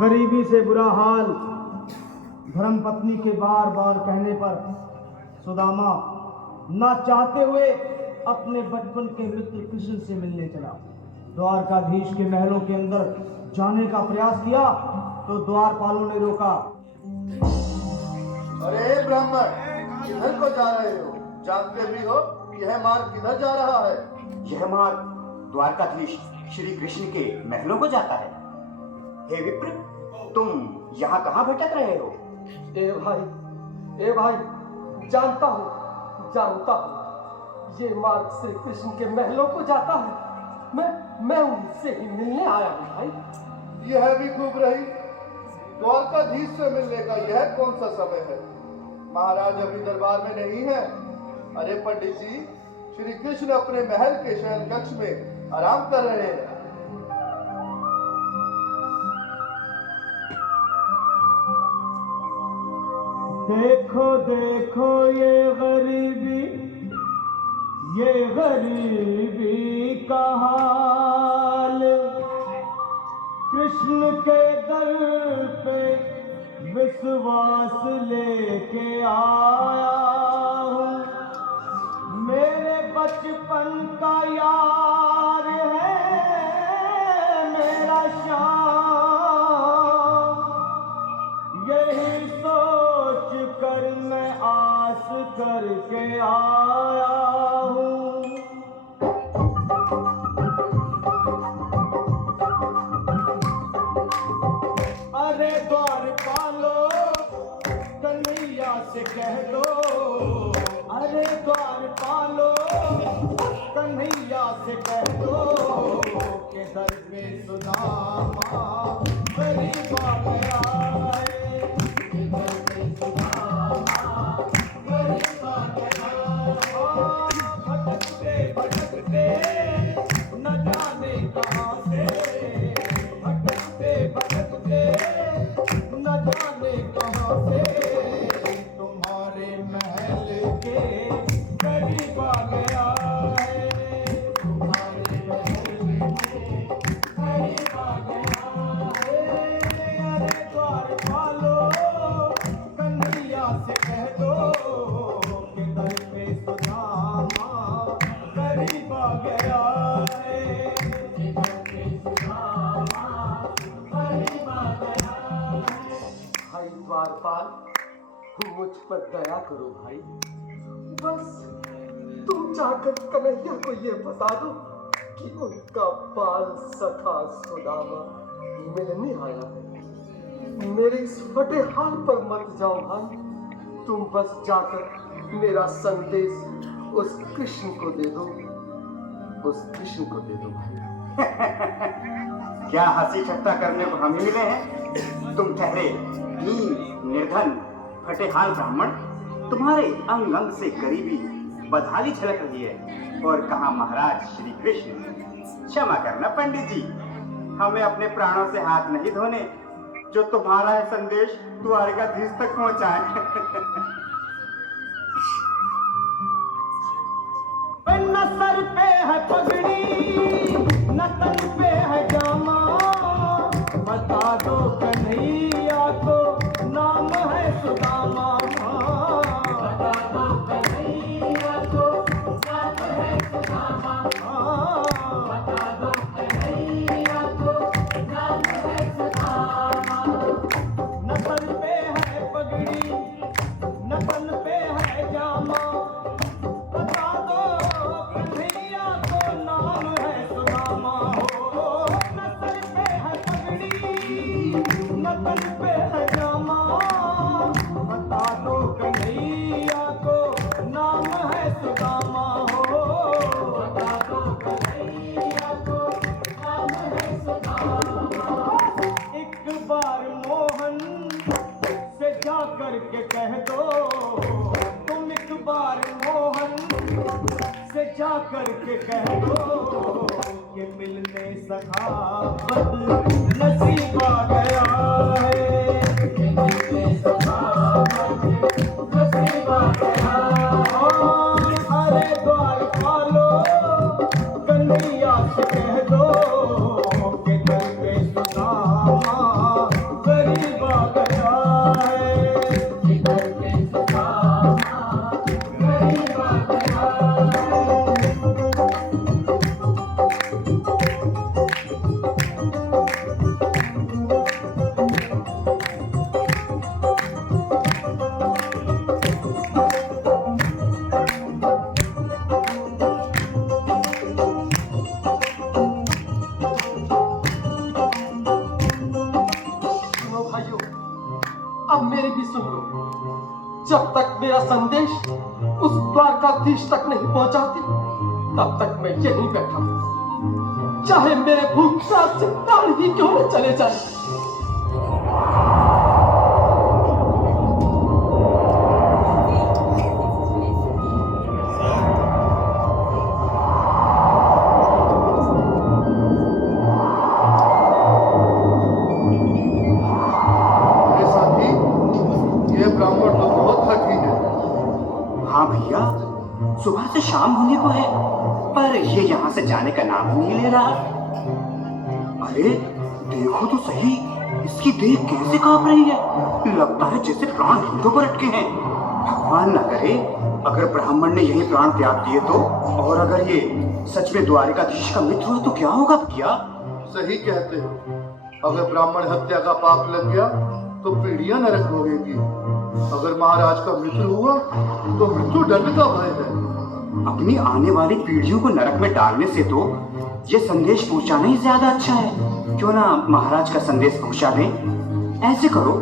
गरीबी से बुरा हाल धर्मपत्नी के बार बार कहने पर सुदामा ना चाहते हुए अपने बचपन के मित्र कृष्ण से मिलने चला। द्वारकाधीश के महलों के अंदर जाने का प्रयास किया तो द्वारपालों ने रोका। अरे ब्राह्मण, किधर को जा रहे हो? जानते भी हो यह मार्ग किधर जा रहा है? यह मार्ग द्वारकाधीश श्री कृष्ण के महलों को जाता है। हे विप्र, तुम यहाँ कहाँ भटक रहे हो? ए भाई, जानता हूँ ये मार्ग श्री कृष्ण के महलों को जाता है। मैं उनसे ही मिलने आया हूँ भाई। यह भी खूब रही। द्वारकाधीश से मिलने का यह कौन सा समय है? महाराज अभी दरबार में नहीं है। अरे पंडित जी, श्री कृष्ण अपने महल के शयन कक्ष में आराम कर रहे हैं। देखो देखो ये गरीबी का हाल, कृष्ण के दर पे विश्वास लेके आया हूँ। मेरे बचपन का यार है मेरा श्याम, यही सोच कर मैं आस करके आया हूँ। अरे द्वारपालो कन्हैया से कह दो, अरे द्वारपालो कन्हैया से कह दो कि दर पे सुदामा गरीब आ गया है। दर पे सुदामा गरीब आ गया है। भटकते भटकते न जाने कहाँ से, भटकते भटकते न जाने कहाँ से तुम्हारे महल के करीब आ गया है। तुम्हारे महल के करीब आ गया है। अरे द्वारपालो कन्हैया से कह दो कि दर पे सुदामा करीब आ गया है। दर पे सुदामा करीब आ गया है। भाई द्वारपाल, मुझ पर दया करो भाई। बस तुम जाकर कन्हैया को ये बता दो कि उनका बाल सखा सुदामा मिलने आया है। मेरे इस फटे हाल पर मत जाओ भाई। तुम बस जाकर मेरा संदेश उस कृष्ण को दे दो, उस कृष्ण को दे दो भाई। क्या हंसी ठट्टा करने को हम ही मिले हैं? तुम ठहरे निर्धन फटे हाल ब्राह्मण, तुम्हारे अंग अंग से गरीबी बदहाली झलक रही है। और कहा महाराज श्री कृष्ण। क्षमा करना पंडित जी, हमें अपने प्राणों से हाथ नहीं धोने जो तुम्हारा संदेश द्वारकाधीश तक पहुंचाए। न सर पे है पगड़ी न तन पे है जामा, बता दो कन्हैया को नाम है सुदामा। बता दो कन्हैया को नाम है सुदामा। बता दो कन्हैया को नाम है सुदामा। न सर पे है पगड़ी न तन पे है जामा, बता दो कन्हैया को नाम है सुदामा। हो न सर पे है पगड़ी न तन पे है जामा, बता दो कन्हैया को नाम है सुदामा। हो बता दो कन्हैया को नाम है सुदामा। एक बार मोहन से जा कर के कह दो, तुम एक बार मोहन से जा कर के कह दो कि मिलने सखावत नसीब आ गया है। कि मिलने सखावत नसीब आ गया है। अरे द्वारपालो कन्हैया से कह दो कि दर पे सुदामा द्वारकाधीश तक नहीं पहुंचाती तब तक मैं यहीं बैठा हूं, चाहे मेरे भूख प्यास से प्राण ही क्यों न चले जाए। मेरे साथी, ये ब्राह्मण तो बहुत हठी है। हाँ भैया, सुबह से शाम होने को है पर ये यहाँ से जाने का नाम ही नहीं ले रहा। अरे देखो तो सही, इसकी देह कैसे कांप रही है, लगता है जैसे प्राण घुटनों पर अटके हैं। भगवान न करे अगर ब्राह्मण ने यही प्राण त्याग दिए तो, और अगर ये सच में द्वारिकाधीश का मित्र हुआ तो क्या होगा भैया? सही कहते हो, अगर ब्राह्मण हत्या का पाप लग गया तो पीढ़ियां नरक भोगेंगी। अगर महाराज का मित्र हुआ तो मृत्यु दंड का भय है। अपनी आने वाली पीढ़ियों को नरक में डालने से तो ये संदेश पहुंचाना ही ज्यादा अच्छा है। क्यों ना महाराज का संदेश पहुंचा दें। ऐसे करो,